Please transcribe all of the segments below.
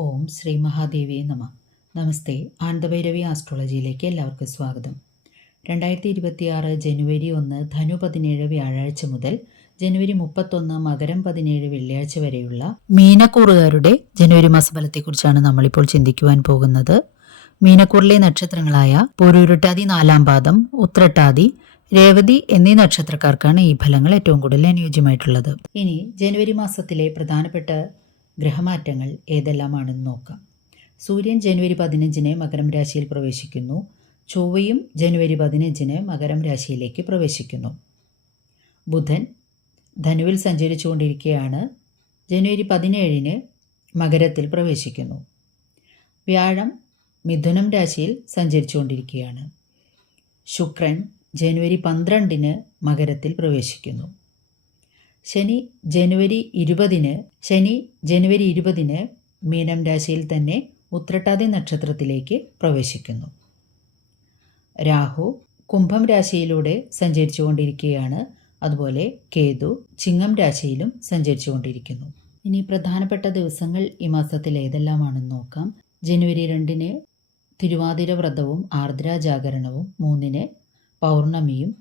ഓം ശ്രീ മഹാദേവിയെ നമ. നമസ്തേ. ആനന്ദഭൈരവി ആസ്ട്രോളജിയിലേക്ക് എല്ലാവർക്കും സ്വാഗതം. 2026 ജനുവരി 1 ധനു 17 വ്യാഴാഴ്ച മുതൽ ജനുവരി 31 മകരം 17 വെള്ളിയാഴ്ച വരെയുള്ള മീനക്കൂറുകാരുടെ ജനുവരി മാസഫലത്തെക്കുറിച്ചാണ് നമ്മളിപ്പോൾ ചിന്തിക്കുവാൻ പോകുന്നത്. മീനക്കൂറിലെ നക്ഷത്രങ്ങളായ പൂരുരുട്ടാതി 4-ാം പാദം, ഉത്രട്ടാതി, രേവതി എന്നീ നക്ഷത്രക്കാർക്കാണ് ഈ ഫലങ്ങൾ ഏറ്റവും കൂടുതൽ അനുയോജ്യമായിട്ടുള്ളത്. ഇനി ജനുവരി മാസത്തിലെ പ്രധാനപ്പെട്ട ഗ്രഹമാറ്റങ്ങൾ ഏതെല്ലാമാണെന്ന് നോക്കാം. സൂര്യൻ ജനുവരി 15 മകരം രാശിയിൽ പ്രവേശിക്കുന്നു. ചൊവ്വയും ജനുവരി 15 മകരം രാശിയിലേക്ക് പ്രവേശിക്കുന്നു. ബുധൻ ധനുവിൽ സഞ്ചരിച്ചുകൊണ്ടിരിക്കുകയാണ്. ജനുവരി 17 മകരത്തിൽ പ്രവേശിക്കുന്നു. വ്യാഴം മിഥുനം രാശിയിൽ സഞ്ചരിച്ചുകൊണ്ടിരിക്കുകയാണ്. ശുക്രൻ ജനുവരി 12 മകരത്തിൽ പ്രവേശിക്കുന്നു. ശനി ജനുവരി 20 മീനം രാശിയിൽ തന്നെ ഉത്രട്ടാതി നക്ഷത്രത്തിലേക്ക് പ്രവേശിക്കുന്നു. രാഹു കുംഭം രാശിയിലൂടെ സഞ്ചരിച്ചുകൊണ്ടിരിക്കുകയാണ്. അതുപോലെ കേതു ചിങ്ങം രാശിയിലും സഞ്ചരിച്ചുകൊണ്ടിരിക്കുന്നു. ഇനി പ്രധാനപ്പെട്ട ദിവസങ്ങൾ ഈ മാസത്തിൽ ഏതെല്ലാമാണെന്ന് നോക്കാം. ജനുവരി 2 തിരുവാതിര വ്രതവും ആർദ്ര ജാഗരണവും, 3 പൗർണമിയും,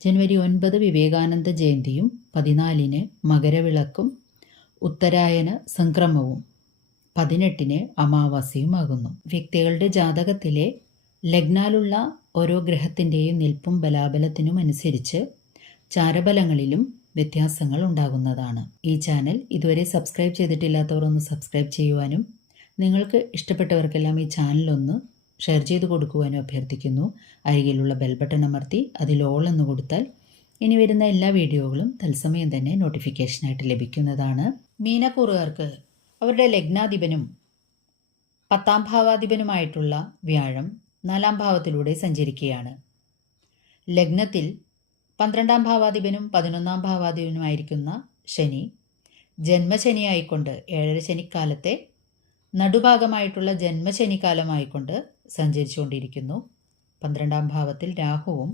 ജനുവരി 9 വിവേകാനന്ദ ജയന്തിയും, 14 മകരവിളക്കും ഉത്തരായന സംക്രമവും, 18 അമാവാസ്യയുമാകുന്നു. വ്യക്തികളുടെ ജാതകത്തിലെ ലഗ്നാലുള്ള ഓരോ ഗ്രഹത്തിൻ്റെയും നിൽപ്പും ബലാബലത്തിനും അനുസരിച്ച് ചാരബലങ്ങളിലും വ്യത്യാസങ്ങൾ ഉണ്ടാകുന്നതാണ്. ഈ ചാനൽ ഇതുവരെ സബ്സ്ക്രൈബ് ചെയ്തിട്ടില്ലാത്തവർ ഒന്ന് സബ്സ്ക്രൈബ് ചെയ്യുവാനും നിങ്ങൾക്ക് ഇഷ്ടപ്പെട്ടവർക്കെല്ലാം ഈ ചാനലൊന്ന് ഷെയർ ചെയ്ത് കൊടുക്കുവാനും അഭ്യർത്ഥിക്കുന്നു. അരികിലുള്ള ബെൽ ബട്ടൺ അമർത്തി അതിൽ ഓൾ എന്ന് കൊടുത്താൽ ഇനി വരുന്ന എല്ലാ വീഡിയോകളും തത്സമയം തന്നെ നോട്ടിഫിക്കേഷനായിട്ട് ലഭിക്കുന്നതാണ്. മീനക്കൂറുകാർക്ക് അവരുടെ ലഗ്നാധിപനും 10-ാം ഭാവാധിപനുമായിട്ടുള്ള വ്യാഴം 4-ാം ഭാവത്തിലൂടെ സഞ്ചരിക്കുകയാണ്. ലഗ്നത്തിൽ 12-ാം ഭാവാധിപനും 11-ാം ഭാവാധിപനുമായിരിക്കുന്ന ശനി ജന്മശനിയായിക്കൊണ്ട് 7.5 ശനിക്കാലത്തെ നടുഭാഗമായിട്ടുള്ള ജന്മശനിക്കാലമായിക്കൊണ്ട് സഞ്ചരിച്ചുകൊണ്ടിരിക്കുന്നു. 12-ാം ഭാവത്തിൽ രാഹുവും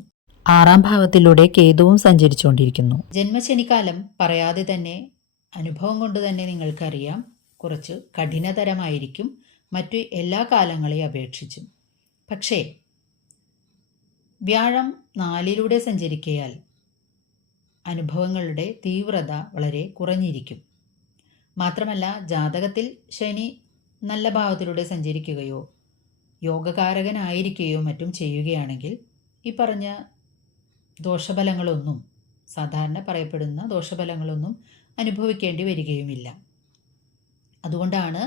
6-ാം ഭാവത്തിലൂടെ കേതുവും സഞ്ചരിച്ചുകൊണ്ടിരിക്കുന്നു. ജന്മശനിക്കാലം പറയാതെ തന്നെ അനുഭവം കൊണ്ട് തന്നെ നിങ്ങൾക്കറിയാം, കുറച്ച് കഠിനതരമായിരിക്കും മറ്റു എല്ലാ കാലങ്ങളെയും അപേക്ഷിച്ചും. പക്ഷേ വ്യാഴം 4-ലൂടെ സഞ്ചരിക്കയാൽ അനുഭവങ്ങളുടെ തീവ്രത വളരെ കുറഞ്ഞിരിക്കും. മാത്രമല്ല ജാതകത്തിൽ ശനി നല്ല ഭാവത്തിലൂടെ സഞ്ചരിക്കുകയോ യോഗകാരകനായിരിക്കുകയോ മറ്റും ചെയ്യുകയാണെങ്കിൽ ഈ പറഞ്ഞ ദോഷഫലങ്ങളൊന്നും, സാധാരണ പറയപ്പെടുന്ന ദോഷഫലങ്ങളൊന്നും അനുഭവിക്കേണ്ടി വരികയുമില്ല. അതുകൊണ്ടാണ്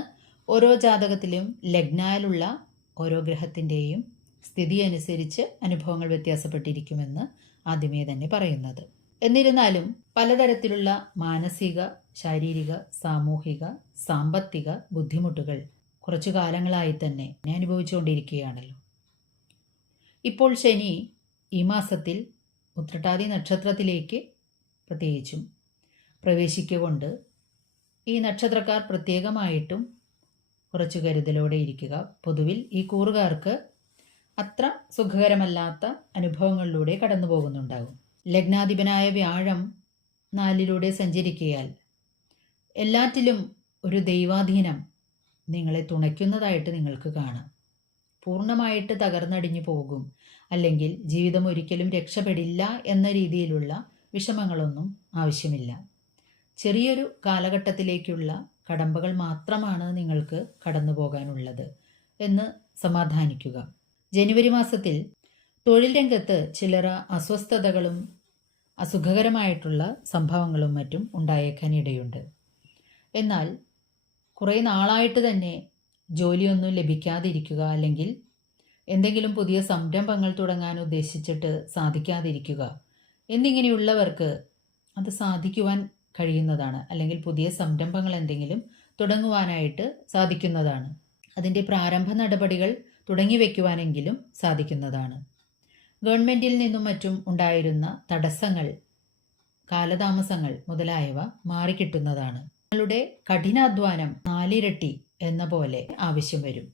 ഓരോ ജാതകത്തിലും ലഗ്നാലുള്ള ഓരോ ഗ്രഹത്തിൻ്റെയും സ്ഥിതി അനുസരിച്ച് അനുഭവങ്ങൾ വ്യത്യാസപ്പെട്ടിരിക്കുമെന്ന് ആദ്യമേ തന്നെ പറയുന്നത്. എന്നിരുന്നാലും പലതരത്തിലുള്ള മാനസിക, ശാരീരിക, സാമൂഹിക, സാമ്പത്തിക ബുദ്ധിമുട്ടുകൾ കുറച്ചു കാലങ്ങളായി തന്നെ അനുഭവിച്ചുകൊണ്ടിരിക്കുകയാണല്ലോ. ഇപ്പോൾ ശനി ഈ മാസത്തിൽ ഉത്രട്ടാതി നക്ഷത്രത്തിലേക്ക് പ്രത്യേകിച്ചും പ്രവേശിക്കൊണ്ട് ഈ നക്ഷത്രക്കാർ പ്രത്യേകമായിട്ടും കുറച്ചു കരുതലോടെ ഇരിക്കുക. പൊതുവിൽ ഈ കൂറുകാർക്ക് അത്ര സുഖകരമല്ലാത്ത അനുഭവങ്ങളിലൂടെ കടന്നു പോകുന്നുണ്ടാകും. ലഗ്നാധിപനായ വ്യാഴം 4-ലൂടെ സഞ്ചരിക്കയാൽ എല്ലാറ്റിലും ഒരു ദൈവാധീനം നിങ്ങളെ തുണയ്ക്കുന്നതായിട്ട് നിങ്ങൾക്ക് കാണാം. പൂർണ്ണമായിട്ട് തകർന്നടിഞ്ഞു പോകും, അല്ലെങ്കിൽ ജീവിതം ഒരിക്കലും രക്ഷപ്പെടില്ല എന്ന രീതിയിലുള്ള വിഷമങ്ങളൊന്നും ആവശ്യമില്ല. ചെറിയൊരു കാലഘട്ടത്തിലേക്കുള്ള കടമ്പകൾ മാത്രമാണ് നിങ്ങൾക്ക് കടന്നു പോകാനുള്ളത് എന്ന് സമാധാനിക്കുക. ജനുവരി മാസത്തിൽ തൊഴിൽ രംഗത്ത് ചിലർ അസ്വസ്ഥതകളും അസുഖകരമായിട്ടുള്ള സംഭവങ്ങളും മറ്റും ഉണ്ടായേക്കാനിടയുണ്ട്. എന്നാൽ കുറേ നാളായിട്ട് തന്നെ ജോലിയൊന്നും ലഭിക്കാതിരിക്കുക, അല്ലെങ്കിൽ എന്തെങ്കിലും പുതിയ സംരംഭങ്ങൾ തുടങ്ങാൻ ഉദ്ദേശിച്ചിട്ട് സാധിക്കാതിരിക്കുക എന്നിങ്ങനെയുള്ളവർക്ക് അത് സാധിക്കുവാൻ കഴിയുന്നതാണ്. അല്ലെങ്കിൽ പുതിയ സംരംഭങ്ങൾ എന്തെങ്കിലും തുടങ്ങുവാനായിട്ട് സാധിക്കുന്നതാണ്. അതിൻ്റെ പ്രാരംഭ നടപടികൾ തുടങ്ങി വയ്ക്കുവാനെങ്കിലും സാധിക്കുന്നതാണ്. ഗവൺമെൻറ്റിൽ നിന്നും മറ്റും ഉണ്ടായിരുന്ന തടസ്സങ്ങൾ, കാലതാമസങ്ങൾ മുതലായവ മാറിക്കിട്ടുന്നതാണ്. നിങ്ങളുടെ കഠിനാധ്വാനം 4 ഇരട്ടി എന്ന പോലെ ആവശ്യം വരും.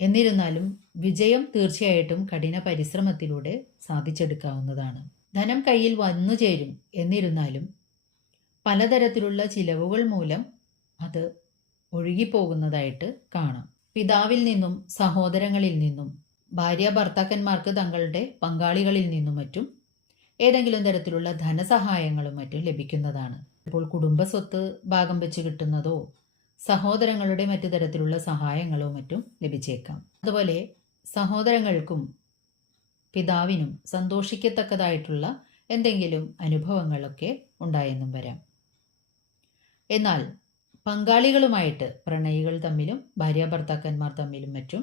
എന്നിരുന്നാലും വിജയം തീർച്ചയായിട്ടും കഠിന പരിശ്രമത്തിലൂടെ സാധിച്ചെടുക്കാവുന്നതാണ്. ധനം കയ്യിൽ വന്നു ചേരും. എന്നിരുന്നാലും പലതരത്തിലുള്ള ചിലവുകൾ മൂലം അത് ഒഴുകിപ്പോകുന്നതായിട്ട് കാണാം. പിതാവിൽ നിന്നും സഹോദരങ്ങളിൽ നിന്നും ഭാര്യ ഭർത്താക്കന്മാർക്ക് തങ്ങളുടെ പങ്കാളികളിൽ നിന്നും മറ്റും ഏതെങ്കിലും തരത്തിലുള്ള ധനസഹായങ്ങളും മറ്റും ലഭിക്കുന്നതാണ്. ഇപ്പോൾ കുടുംബസ്വത്ത് ഭാഗം വെച്ച് കിട്ടുന്നതോ സഹോദരങ്ങളുടെ മറ്റു തരത്തിലുള്ള സഹായങ്ങളോ മറ്റും ലഭിച്ചേക്കാം. അതുപോലെ സഹോദരങ്ങൾക്കും പിതാവിനും സന്തോഷിക്കത്തക്കതായിട്ടുള്ള എന്തെങ്കിലും അനുഭവങ്ങളൊക്കെ ഉണ്ടായെന്നും വരാം. എന്നാൽ പങ്കാളികളുമായിട്ട് പ്രണയികൾ തമ്മിലും ഭാര്യ ഭർത്താക്കന്മാർ തമ്മിലും മറ്റും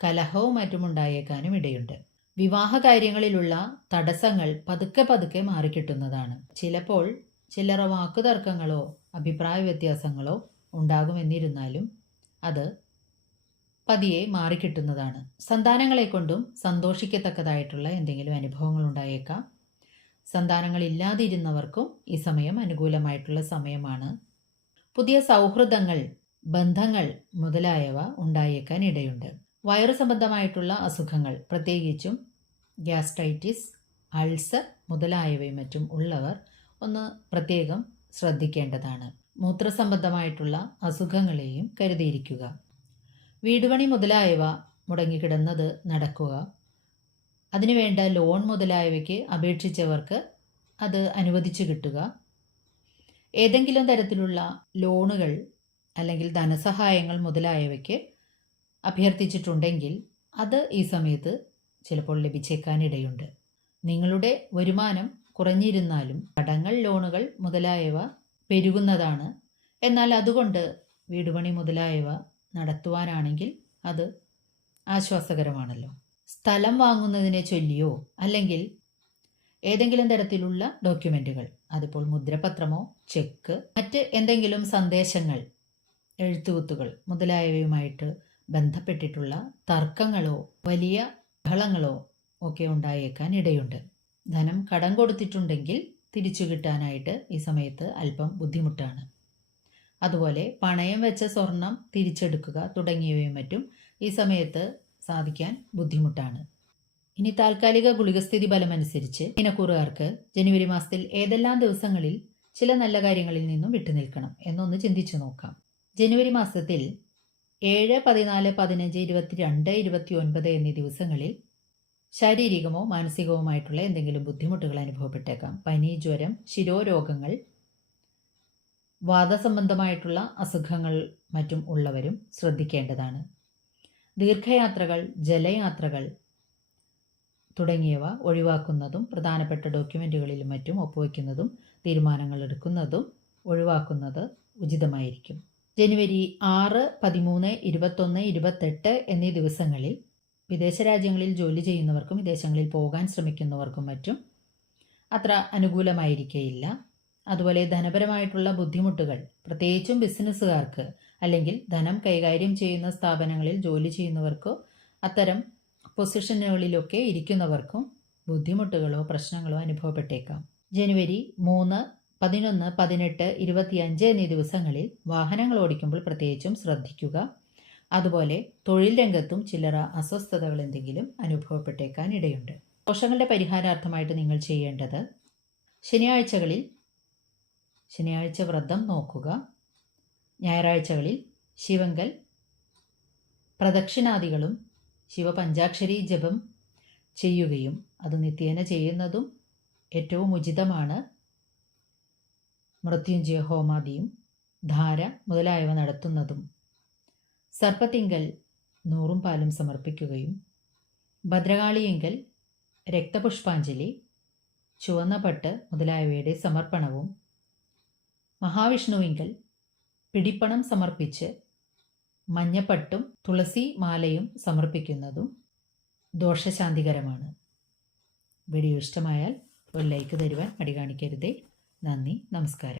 കലഹവും മറ്റും ഉണ്ടായേക്കാനും ഇടയുണ്ട്. വിവാഹ കാര്യങ്ങളിലുള്ള തടസ്സങ്ങൾ പതുക്കെ പതുക്കെ മാറിക്കിട്ടുന്നതാണ്. ചിലപ്പോൾ ചില്ലറ വാക്കുതർക്കങ്ങളോ അഭിപ്രായ വ്യത്യാസങ്ങളോ ഉണ്ടാകുമെന്നിരുന്നാലും അത് പതിയെ മാറിക്കിട്ടുന്നതാണ്. സന്താനങ്ങളെ കൊണ്ടും സന്തോഷിക്കത്തക്കതായിട്ടുള്ള എന്തെങ്കിലും അനുഭവങ്ങൾ ഉണ്ടായേക്കാം. സന്താനങ്ങളില്ലാതിരുന്നവർക്കും ഈ സമയം അനുകൂലമായിട്ടുള്ള സമയമാണ്. പുതിയ സൗഹൃദങ്ങൾ, ബന്ധങ്ങൾ മുതലായവ ഉണ്ടായേക്കാൻ ഇടയുണ്ട്. വയറു സംബന്ധമായിട്ടുള്ള അസുഖങ്ങൾ, പ്രത്യേകിച്ചും ഗ്യാസ്ട്രൈറ്റിസ്, അൾസർ മുതലായവയും മറ്റും ഉള്ളവർ ഒന്ന് പ്രത്യേകം ശ്രദ്ധിക്കേണ്ടതാണ്. മൂത്രസംബന്ധമായിട്ടുള്ള അസുഖങ്ങളെയും കരുതിയിരിക്കുക. വീടുപണി മുതലായവ മുടങ്ങിക്കിടന്നത് നടക്കുക. അതിനുവേണ്ട ലോൺ മുതലായവയ്ക്ക് അപേക്ഷിച്ചവർക്ക് അത് അനുവദിച്ചു കിട്ടുക. ഏതെങ്കിലും തരത്തിലുള്ള ലോണുകൾ അല്ലെങ്കിൽ ധനസഹായങ്ങൾ മുതലായവയ്ക്ക് അഭ്യർത്ഥിച്ചിട്ടുണ്ടെങ്കിൽ അത് ഈ സമയത്ത് ചിലപ്പോൾ ലഭിച്ചേക്കാനിടയുണ്ട്. നിങ്ങളുടെ വരുമാനം കുറഞ്ഞിരുന്നാലും കടങ്ങൾ, ലോണുകൾ മുതലായവ പെരുകുന്നതാണ്. എന്നാൽ അതുകൊണ്ട് വീടുപണി മുതലായവ നടത്തുവാനാണെങ്കിൽ അത് ആശ്വാസകരമാണല്ലോ. സ്ഥലം വാങ്ങുന്നതിനെ ചൊല്ലിയോ അല്ലെങ്കിൽ ഏതെങ്കിലും തരത്തിലുള്ള ഡോക്യുമെന്റുകൾ, അതിപ്പോൾ മുദ്രപത്രമോ ചെക്ക്, മറ്റ് എന്തെങ്കിലും സന്ദേശങ്ങൾ, എഴുത്തുകുത്തുകൾ മുതലായവയുമായിട്ട് ബന്ധപ്പെട്ടിട്ടുള്ള തർക്കങ്ങളോ വലിയ ബഹളങ്ങളോ ഒക്കെ ഉണ്ടായേക്കാൻ ഇടയുണ്ട്. ധനം കടം കൊടുത്തിട്ടുണ്ടെങ്കിൽ തിരിച്ചു കിട്ടാനായിട്ട് ഈ സമയത്ത് അല്പം ബുദ്ധിമുട്ടാണ്. അതുപോലെ പണയം വെച്ച സ്വർണം തിരിച്ചെടുക്കുക തുടങ്ങിയവയും മറ്റും ഈ സമയത്ത് സാധിക്കാൻ ബുദ്ധിമുട്ടാണ്. ഇനി താൽക്കാലിക ഗുളികസ്ഥിതി ഫലമനുസരിച്ച് മീനക്കൂറുകാർക്ക് ജനുവരി മാസത്തിൽ ഏതെല്ലാം ദിവസങ്ങളിൽ ചില നല്ല കാര്യങ്ങളിൽ നിന്നും വിട്ടുനിൽക്കണം എന്നൊന്ന് ചിന്തിച്ചു നോക്കാം. ജനുവരി മാസത്തിൽ 7, 14, 15, 22, 29 എന്നീ ദിവസങ്ങളിൽ ശാരീരികമോ മാനസികവുമായിട്ടുള്ള എന്തെങ്കിലും ബുദ്ധിമുട്ടുകൾ അനുഭവപ്പെട്ടേക്കാം. പനി, ജ്വരം, ശിരോരോഗങ്ങൾ, വാദസംബന്ധമായിട്ടുള്ള അസുഖങ്ങൾ മറ്റും ഉള്ളവരും ശ്രദ്ധിക്കേണ്ടതാണ്. ദീർഘയാത്രകൾ, ജലയാത്രകൾ തുടങ്ങിയവ ഒഴിവാക്കുന്നതും പ്രധാനപ്പെട്ട ഡോക്യുമെന്റുകളിലും മറ്റും ഒപ്പുവെക്കുന്നതും തീരുമാനങ്ങൾ എടുക്കുന്നതും ഒഴിവാക്കുന്നത് ഉചിതമായിരിക്കും. ജനുവരി 6, 13, 21, 28 എന്നീ ദിവസങ്ങളിൽ വിദേശ രാജ്യങ്ങളിൽ ജോലി ചെയ്യുന്നവർക്കും വിദേശങ്ങളിൽ പോകാൻ ശ്രമിക്കുന്നവർക്കും മറ്റും അത്ര അനുകൂലമായിരിക്കുകയില്ല. അതുപോലെ ധനപരമായിട്ടുള്ള ബുദ്ധിമുട്ടുകൾ, പ്രത്യേകിച്ചും ബിസിനസ്സുകാർക്ക് അല്ലെങ്കിൽ ധനം കൈകാര്യം ചെയ്യുന്ന സ്ഥാപനങ്ങളിൽ ജോലി ചെയ്യുന്നവർക്കോ അത്തരം പൊസിഷനുകളിലൊക്കെ ഇരിക്കുന്നവർക്കും ബുദ്ധിമുട്ടുകളോ പ്രശ്നങ്ങളോ അനുഭവപ്പെട്ടേക്കാം. ജനുവരി 3, 11, 18, 25 എന്നീ ദിവസങ്ങളിൽ വാഹനങ്ങൾ ഓടിക്കുമ്പോൾ പ്രത്യേകിച്ചും ശ്രദ്ധിക്കുക. അതുപോലെ തൊഴിൽ രംഗത്തും ചില്ലറ അസ്വസ്ഥതകൾ എന്തെങ്കിലും അനുഭവപ്പെട്ടേക്കാൻ ഇടയുണ്ട്. ദോഷങ്ങളുടെ പരിഹാരാർത്ഥമായിട്ട് നിങ്ങൾ ചെയ്യേണ്ടത് ശനിയാഴ്ച വ്രതം നോക്കുക. ഞായറാഴ്ചകളിൽ ശിവങ്കൽ പ്രദക്ഷിണാദികളും ശിവപഞ്ചാക്ഷരി ജപം ചെയ്യുകയും അത് നിത്യേന ചെയ്യുന്നതും ഏറ്റവും ഉചിതമാണ്. മൃത്യുഞ്ജയ ഹോമാദിയും ധാര മുതലായവ നടത്തുന്നതും, സർപ്പത്തിങ്കൽ 100 പാലും സമർപ്പിക്കുകയും ഭദ്രകാളിയെങ്കൽ രക്തപുഷ്പാഞ്ജലി, ചുവന്ന പട്ട് മുതലായവയുടെ സമർപ്പണവും, മഹാവിഷ്ണുവിങ്കൽ പിടിപ്പണം സമർപ്പിച്ച് മഞ്ഞപ്പട്ടും തുളസി മാലയും സമർപ്പിക്കുന്നതും ദോഷശാന്തികരമാണ്. വീഡിയോ ഇഷ്ടമായാൽ ഒരു ലൈക്ക് തരുവാൻ മടി കാണിക്കരുതേ. നന്ദി, നമസ്കാരം.